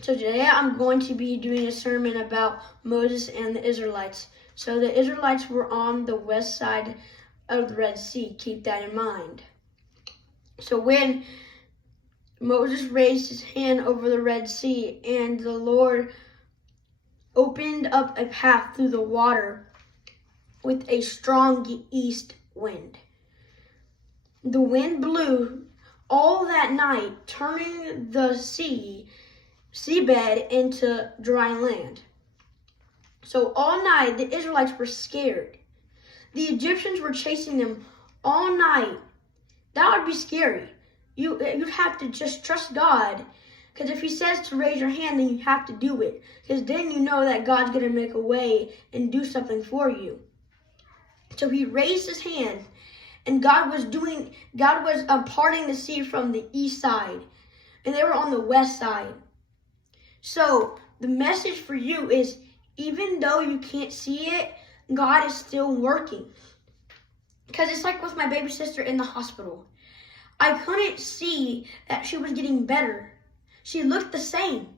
So today I'm going to be doing a sermon about Moses and the Israelites. So the Israelites were on the west side of the Red Sea. Keep that in mind. So when Moses raised his hand over the Red Sea and the Lord opened up a path through the water with a strong east wind. The wind blew all that night, turning the seabed into dry land. So all night the Israelites were scared. The Egyptians were chasing them all night. That would be scary. You have to just trust God, because if he says to raise your hand, then you have to do it, because then you know that God's going to make a way and do something for you. So he raised his hand, and God was parting the sea from the east side, and they were on the west side. So the message for you is, even though you can't see it, God is still working. Because it's like with my baby sister in the hospital. I couldn't see that she was getting better. She looked the same.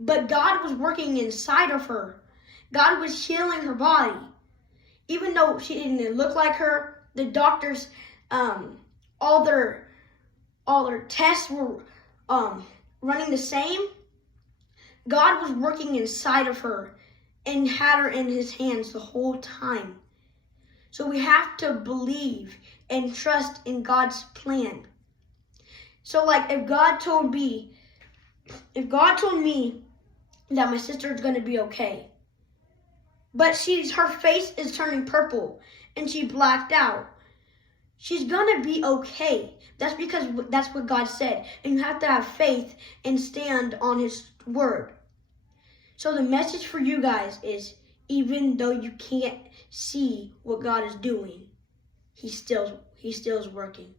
But God was working inside of her. God was healing her body. Even though she didn't look like her, the doctors, all their tests were running the same. God was working inside of her and had her in his hands the whole time. So we have to believe and trust in God's plan. So like if God told me that my sister is going to be okay, but her face is turning purple and she blacked out, she's going to be okay. That's because that's what God said. And you have to have faith and stand on his word. So the message for you guys is, even though you can't see what God is doing, he still is working.